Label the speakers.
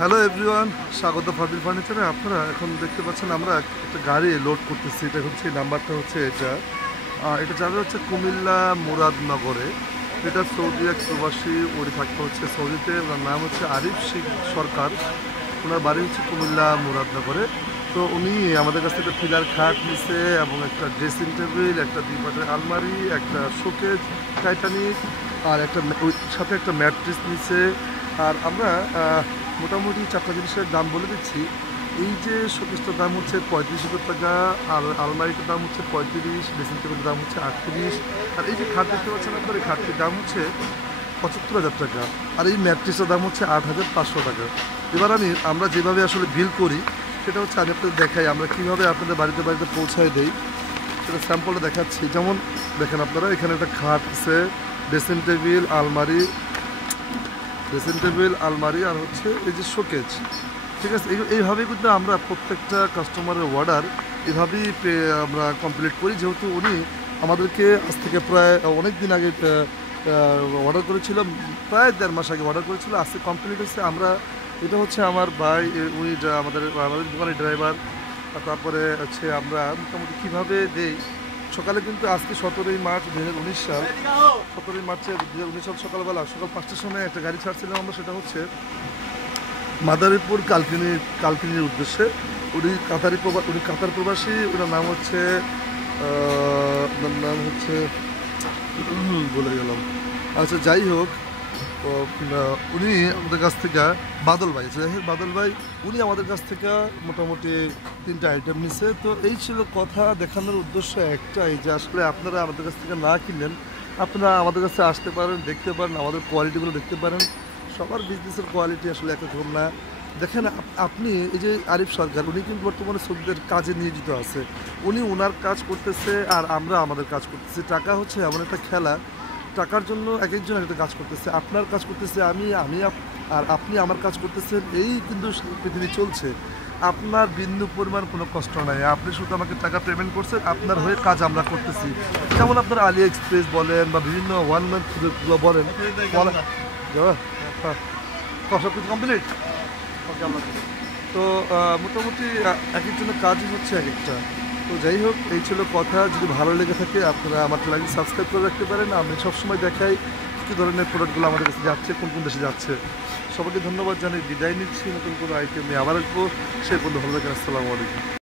Speaker 1: Hello everyone স্বাগত ফাবিল ফার্নিচারে আপনারা এখন দেখতে পাচ্ছেন আমরা একটা গাড়ি লোড করতেছি। এটা হচ্ছে নাম্বারটা হচ্ছে এটা। এটা যাবে হচ্ছে কুমিল্লা মুরাদনগরে। এটা সৌদি এক প্রবাসী উনি থাকতে হচ্ছে সৌদিতে। ওনার নাম হচ্ছে আরিফ শেখ সরকার। ওনার বাড়ি হচ্ছে কুমিল্লা মুরাদনগরে। তো উনি আমাদের কাছ থেকে ফিলার খাট নিছে এবং একটা ড্রেসিং টেবিল একটা দুই আলমারি, একটা শোকেজ টাইটানিক আর একটা সাথে একটা ম্যাট্রিস নিছে। আর আমরা মোটামুটি চারটা জিনিসের দাম বলে দিচ্ছি। এই যে শোকেসটার দাম হচ্ছে পঁয়ত্রিশ হাজার টাকা, আর আলমারিটার দাম হচ্ছে পঁয়ত্রিশ ড্রেসিং টেবিলের দাম হচ্ছে আটত্রিশ, আর এই যে খাট দেখতে পাচ্ছেন আপনার, এই খাটটির দাম হচ্ছে পঁচাত্তর হাজার টাকা, আর এই ম্যাট্রিসের দাম হচ্ছে আট হাজার পাঁচশো টাকা। এবার আমি, আমরা যেভাবে আসলে বিল করি, সেটা হচ্ছে আমি আপনাদের দেখাই, আমরা কীভাবে আপনাদের বাড়িতে বাড়িতে পৌঁছায় দেই, সেটা স্যাম্পলটা দেখাচ্ছি। যেমন দেখেন আপনারা, এখানে একটা খাট আছে ড্রেসিং টেবিল, আলমারি ড্রেসিং টেবিল আলমারি আর হচ্ছে এই যে শোকেজ ঠিক আছে? এই- এইভাবেই কিন্তু আমরা প্রত্যেকটা কাস্টমারের অর্ডার এভাবেই আমরা কমপ্লিট করি। যেহেতু উনি আমাদেরকে আজ থেকে প্রায়, অনেক দিন আগে অর্ডার করেছিল, প্রায় দেড় মাস আগে অর্ডার করেছিল। আজকে কমপ্লিট হচ্ছে আমরা এটা হচ্ছে আমার ভাই উনি আমাদের আমাদের দোকানের ড্রাইভার তারপরে হচ্ছে আমরা মোটামুটি কীভাবে দেই সকালে কিন্তু আজকে সতেরোই মার্চ দু হাজার উনিশ সাল। সতেরোই মার্চে দু হাজার উনিশ সাল সকালবেলা সকাল পাঁচটার সময় একটা গাড়ি ছাড়ছিলাম আমরা, সেটা হচ্ছে মাদারীপুর কালকিনি, কালকিনির উদ্দেশ্যে। উনি কাতারি প্রবাস উনি কাতার প্রবাসী, ওনার নাম হচ্ছে ওনার নাম হচ্ছে বলে গেলাম। আচ্ছা যাই হোক তো, উনি আমাদের কাছ থেকে বাদল ভাই হোক, বাদল ভাই উনি আমাদের কাছ থেকে মোটামুটি তিনটা আইটেম নিছে। তো এই ছিল কথা দেখানোর উদ্দেশ্য একটাই যে আসলে আপনারা আমাদের কাছ থেকে না কিনলেন আপনারা আমাদের কাছে আসতে পারেন দেখতে পারেন আমাদের কোয়ালিটিগুলো দেখতে পারেন। সবার বিজনেসের কোয়ালিটি আসলে একরকম না। দেখেন আপনি এই যে আরিফ সরকার উনি কিন্তু বর্তমানে সৌদিদের কাজে নিয়োজিত আছে। উনি ওনার কাজ করতেছে আর আমরা আমাদের কাজ করতেছি। টাকা হচ্ছে এমন একটা খেলা টাকার জন্য এক একজন একটা কাজ করতেছে, আপনার কাজ করতেছে আমি আমি আর আপনি আমার কাজ করতেছেন, এই কিন্তু পৃথিবী চলছে। আপনার বিন্দু পরিমাণ কোনো কষ্ট নাই, আপনি শুধু আমাকে টাকা পেমেন্ট করছেন, আপনার হয়ে কাজ আমরা করতেছি। যেমন আপনার আলি এক্সপ্রেস বলেন বা বিভিন্ন ওয়ান মান্থ বলেন বলেন হ্যাঁ সব কিছু কমপ্লিট ওকে তো মোটামুটি এক একজনের কাজই হচ্ছে এক একটা। তো যাই হোক, এই ছিল কথা। যদি ভালো লেগে থাকে, আপনারা আমার চ্যানেলটি সাবস্ক্রাইব করে রাখতে পারেন। আমি সবসময় দেখাই কী ধরনের প্রোডাক্টগুলো আমাদের কাছে যাচ্ছে, কোন কোন দেশে যাচ্ছে। সবাইকে ধন্যবাদ জানিয়ে বিদায় নিচ্ছি। নতুন কোনো আইটেম নিয়ে আবার আসব। সে বন্ধু ভালো থাকেন। আসসালামু আলাইকুম।